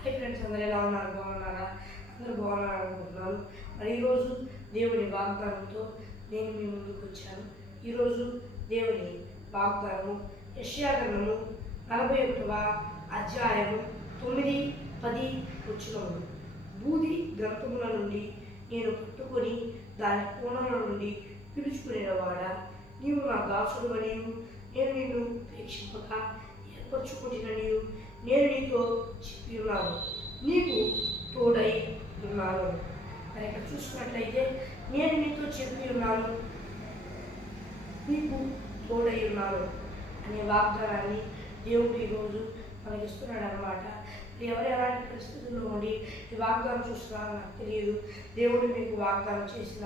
Hi friends, అందరూ ఎలా ఉన్నారు? బాగున్నారా? అందరూ బాగున్నారు అనుకుంటున్నాను. మరి ఈరోజు దేవుని వాగ్దానంతో నేను మీ ముందుకు వచ్చాను. ఈరోజు దేవుని వాగ్దానము యెషయా గ్రంథము 41వ అధ్యాయము 9, 10 వచనములు. బూది గ్రంథముల నుండి నేను పట్టుకొని దాని కోణముల నుండి పిలుచుకునేవాడా, నీవు నా దాసుడు అనియు నేను నిన్ను ప్రేక్షింపక ఏర్పరచుకుంటున్ననియు నేను నీతో చెప్పి ఉన్నాను, నీకు తోడై ఉన్నాను. మరి ఇక్కడ చూసుకున్నట్లయితే నేను నీతో చెప్పి ఉన్నాను, నీకు తోడై ఉన్నాను అనే వాగ్దానాన్ని దేవుడు ఈరోజు మనకి ఇస్తున్నాడు అనమాట. ఎవరు ఎలాంటి పరిస్థితుల్లో ఉండి ఈ వాగ్దానం చూస్తున్నారో నాకు తెలియదు. దేవుడు మీకు వాగ్దానం చేసిన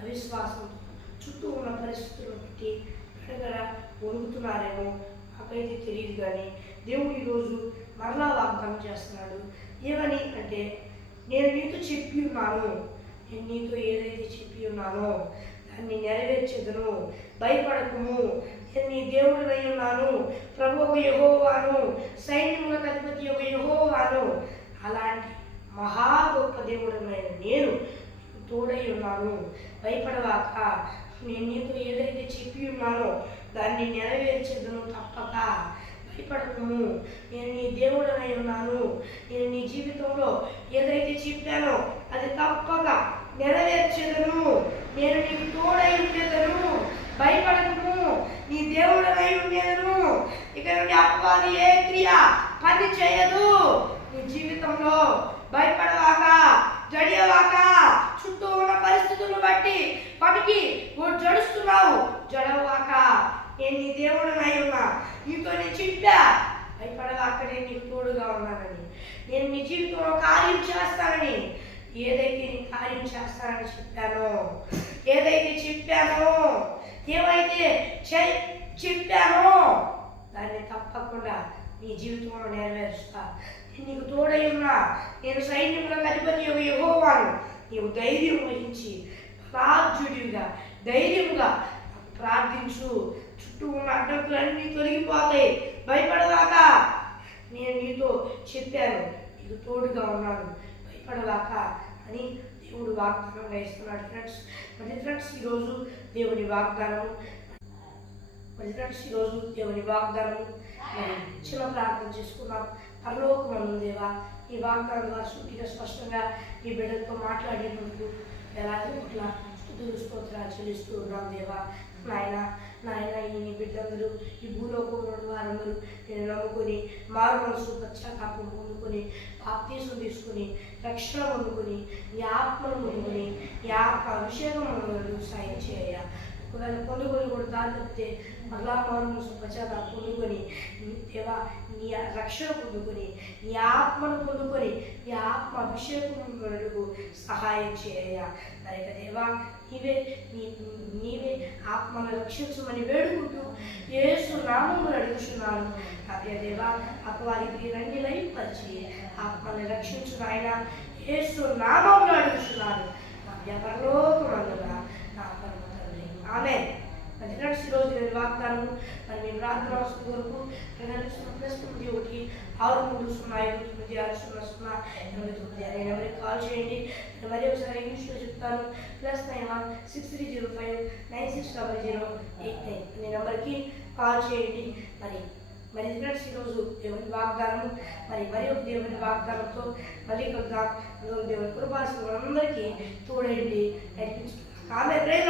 అవిశ్వాసంతో చుట్టూ ఉన్న పరిస్థితులను బట్టి గడగడ వణుకుతున్నారేమో, నాకైతే తెలియదు. కానీ దేవుడు ఈరోజు మరలా వాగ్దానం చేస్తున్నాడు. ఏమని అంటే, నేను నీతో చెప్పి ఉన్నాను, నేను నీతో ఏదైతే చెప్పి ఉన్నానో దాన్ని నెరవేర్చేదను, భయపడకుము, నేను నీ దేవుడినై ఉన్నాను, ప్రభువు యెహోవాను, సైన్యములకు అధిపతి యెహోవాను. అలాంటి మహా గొప్ప దేవుడమైన నేను నీకు తోడై ఉన్నాను, భయపడవాక, నేను నీతో ఏదైతే చెప్పి ఉన్నానో దాన్ని నెరవేర్చేదను తప్పక, భయపడకుము, నేను నీ దేవుడనై ఉన్నాను, నేను నీ జీవితంలో ఏదైతే చెప్పానో అది తప్పక నెరవేర్చేదను, నేను నీకు తోడై ఉండేదను, భయపడకుము, నీ దేవుడనై ఉండేదను. ఇక నుండి అపవాది ఏ క్రియ పని చేయదు నీ జీవితంలో. భయపడవాక, జడియవాక, చుట్టూ ఉన్న పరిస్థితులను బట్టి పనికి జడుస్తున్నావు, జడవాక, నేను నీ దేవుడనై ఉన్నా, నీతో నేను చెప్పా, భయపడవాక, నేను నీకు తోడుగా ఉన్నానని, నేను నీ జీవితంలో కార్యం చేస్తానని. ఏదైతే నీ కార్యం చేస్తానని చెప్పానో, ఏదైతే చెప్పానో, ఏమైతే చెప్పానో దాన్ని తప్పకుండా నీ జీవితంలో నెరవేరుస్తా. నేను నీకు తోడై ఉన్నా, నేను సైన్యములకు అధిపతి యెహోవాను. నీవు ధైర్యం వహించి ప్రార్థుడిగా ధైర్యంగా ప్రార్థించు, చుట్టూ ఉన్న అడ్డంకులన్నీ తొలగిపోతాయి, భయపడదాక, నేను నీతో చెప్పాను, నీకు తోడుగా ఉన్నాను, భయపడదాక అని దేవుడు వాగ్దానంగా ఇస్తున్నాడు. ఫ్రెండ్స్, ఈరోజు దేవుని వాగ్దానము మరి చిన్న ప్రార్థన చేసుకున్నాం. పరలోకమందు దేవా, ఈ వాగ్దానం ద్వారా సూటిగా స్పష్టంగా ఈ బిడ్డలతో మాట్లాడేందుకు ఎలాంటి పట్ల స్తుతులు స్తోత్రాలు చెల్లిస్తూ ఉన్నాం దేవా. నాయన ఈ బిడ్డలందరూ, ఈ భూలోకంలో వారందరూ నేను నమ్ముకొని మారు మనసు పశ్చాత్తాపం పొందుకొని బాప్తీసం తీసుకొని రక్షణ పొందుకొని ఈ ఆత్మను పొందుకొని ఈ ఆత్మ అభిషేకం పొందుకొని సాయం చేయ. ఒకవేళ పొందుకొని కూడా దారి తప్పితే మరలా మారు మనసు పశ్చాత్తాపం పొందుకొని దేవా నీ రక్షణ పొందుకొని నీ ఆత్మను పొందుకొని నీ ఆత్మ అభిషేకం పొందుకొనుటకు సహాయం చేయ. మరి దేవా నీవే ఆత్మను రక్షించమని వేడుకుంటూ యేసు నామమున అడుగుచున్నాను. దేవా అపవారికి రండి లయింపరిచి ఆత్మని రక్షించు నాయన, యేసు నామమున అడుగుచున్నాను నా పరలోకమందున నా పరమ తండ్రి, ఆమేన్. ఫ్రెండ్స్, ఈరోజు నేను వాగ్దానము మరి మీ ప్రార్థన అవసరం కొరకు +91 630 నెంబర్కి కాల్ చేయండి. మరి ఒకసారి ఇంగ్లీష్లో చెప్తాను, +91 6305 960089 అనే నెంబర్కి కాల్ చేయండి. మరి ఫ్రెండ్స్, ఈరోజు దేవుని వాగ్దానం మరి ఒక దేవుని వాగ్దానంతో మళ్ళీ కలుద్దాం. దేవుని కృపాసు అందరికీ తోడండి, నడిపించుకుంటాం. ఆమె ప్రేమ.